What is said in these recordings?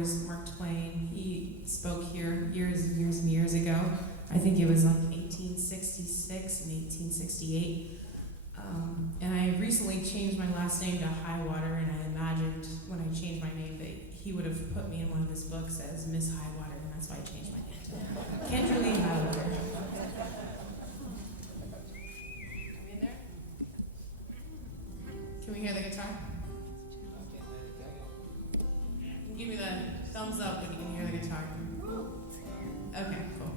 is Mark Twain. He spoke here years and years and years ago. I think it was like 1866 and 1868. And I recently changed my last name to Highwater, and I imagined when I changed my name that he would have put me in one of his books as Miss Highwater, and that's why I changed my name to Kendra Leigh Highwater. Are we in there? Can we hear the guitar? Give me the thumbs up if you can hear the guitar. Okay, cool.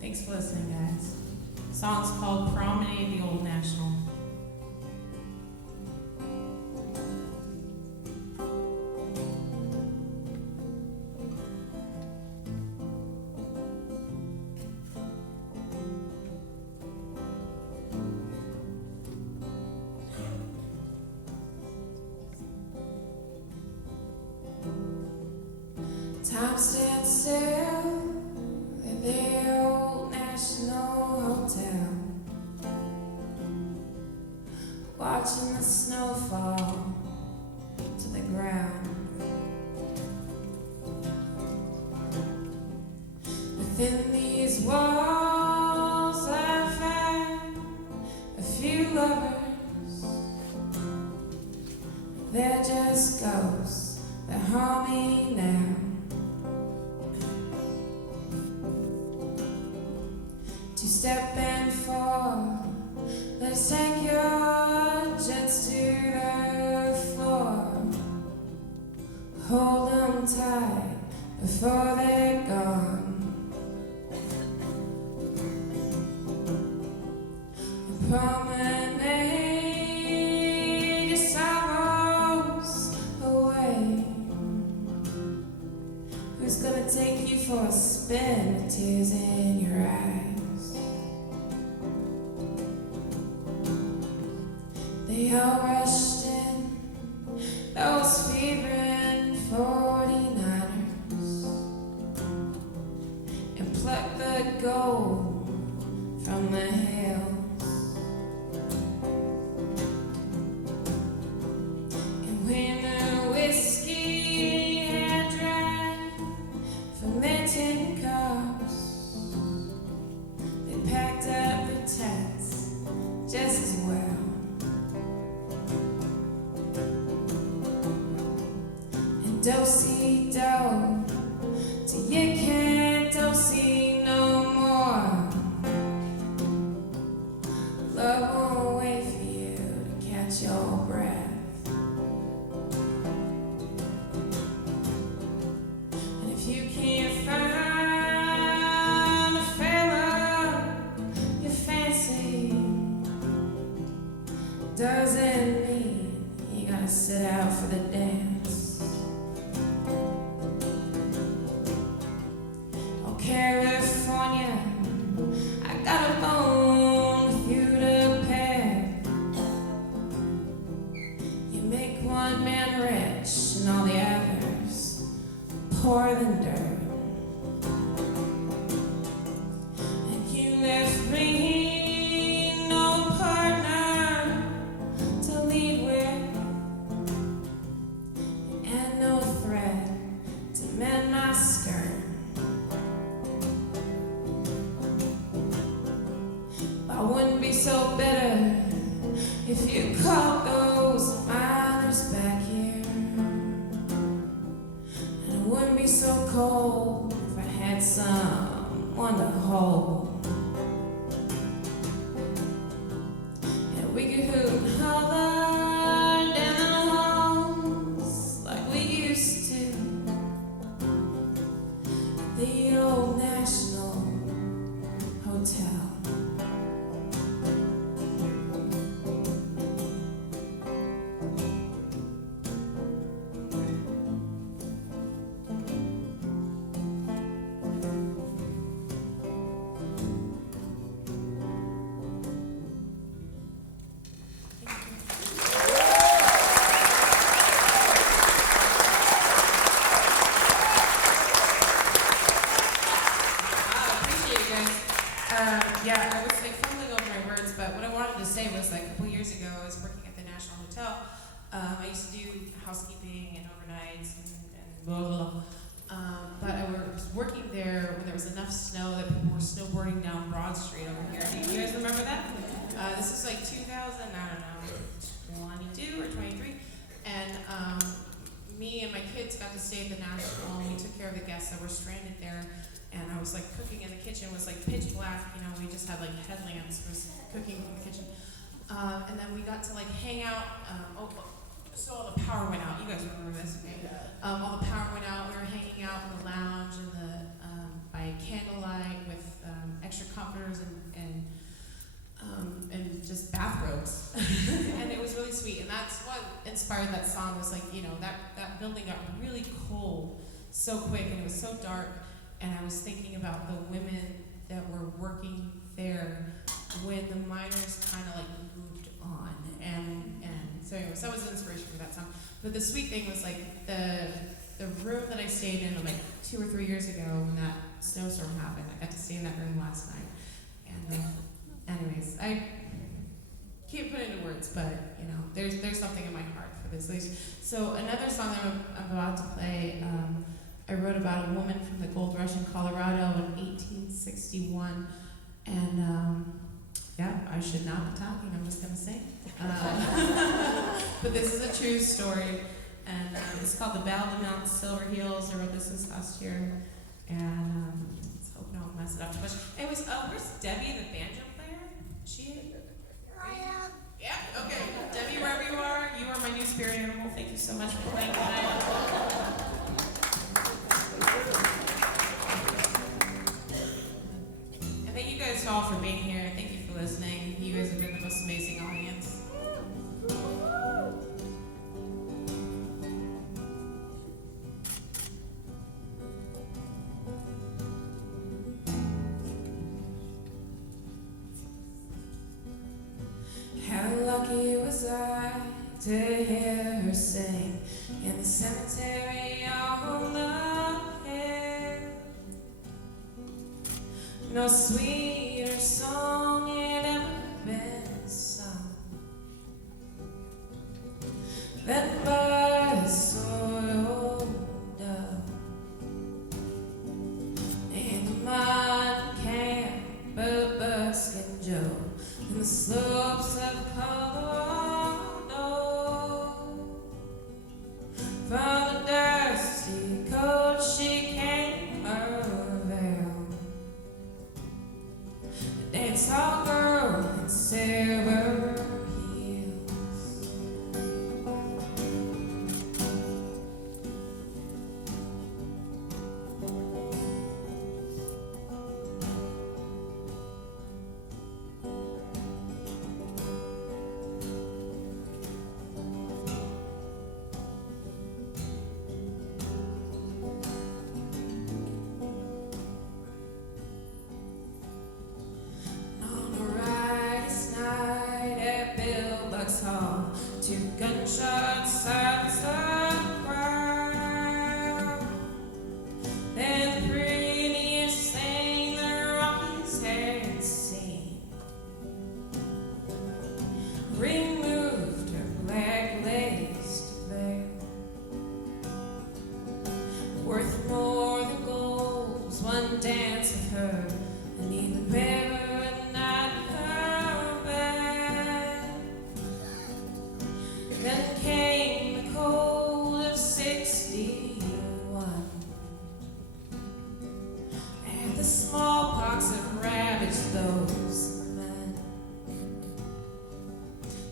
Thanks for listening, guys. The song's called Promenade the Old National. Time stands still in the old National Hotel, watching the snow fall to the ground. Within these walls I found a few lovers. They're just ghosts that haunt me now. Step and fall, let's take your jets to the floor. Hold them tight before they're gone. And promenade your sorrows away. Who's gonna take you for a spin with tears in your eyes? They all rushed in, those fevering 49ers, and plucked the gold from the hills. And when the whiskey had dried from their tin cups, they packed up the tents just as well. Do-si-do, till you can't do-si no more. Love won't wait for you to catch your breath. And if you can't find a fella you fancy, doesn't mean you gotta sit out for the dance. California, I got a bone with you to pair. You make one man rich and all the others poor than dirt. And you left me no partner to lead with, and no thread to mend my skirt. I wouldn't be so bitter if you called those miners back here. And I wouldn't be so cold if I had someone to hold. And we could hoot and holler down the halls like we used to. The old National Hotel. Yeah, I was like fumbling over my words, but what I wanted to say was like a couple years ago, I was working at the National Hotel, I used to do housekeeping and overnights and blah, blah, blah. But I was working there when there was enough snow that people were snowboarding down Broad Street over here. Do you guys remember that? This is like 2000, I don't know, 22 or 23. And me and my kids got to stay at the National, and we took care of the guests that were stranded there. And I was like cooking in the kitchen. It was like pitch black, you know, we just had like headlamps. I was cooking in the kitchen. And then we got to like hang out. So all the power went out. You guys remember this, okay? All the power went out. We were hanging out in the lounge and by candlelight with extra comforters and just bathrobes. And it was really sweet. And that's what inspired that song. Was like, you know, that building got really cold so quick, and it was so dark. And I was thinking about the women that were working there when the miners kind of like moved on. And so anyways, that was the inspiration for that song. But the sweet thing was like the room that I stayed in like 2 or 3 years ago when that snowstorm happened. I got to stay in that room last night. And anyways, I can't put it into words, but you know, there's something in my heart for this. So another song that I'm about to play, I wrote about a woman from the gold rush in Colorado in 1861, and yeah, I should not be talking, I'm just going to sing. But this is a true story, and it's called The Ballad of Mount Silver Heels. I wrote this last year, and let's hope I don't mess it up too much. Anyways, where's Debbie, the banjo player? I am. Yeah, okay. Debbie, wherever you are my new spirit animal. Thank you so much for playing tonight. And thank you guys all for being here. Thank you for listening. You guys have been the most amazing audience. How lucky was I to hear her sing in the cemetery on the hill. No sweeter song had ever been sung than by the soiled dove in the mine camp of Buskin Joe in the slopes of Colorado. From the dusty cold she came her veil, a dance hall girl in silver heels. Hall, 2 gunshots silenced the crowd. Then the prettiest thing the Rockies had seen removed her black laced veil. Worth more than gold was one dance with her, and even better a night in her bed. Then came the cold of 61, and the smallpox had ravaged those men.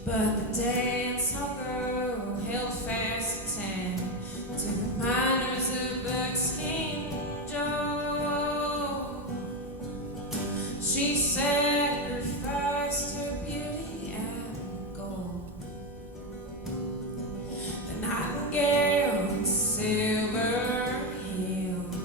But the dance hall girl held fast and 10 to the miners of Buckskin Joe. She sacrificed her beauty and gold, the nightingale in silver heels.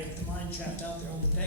at the mine shaft out there on the deck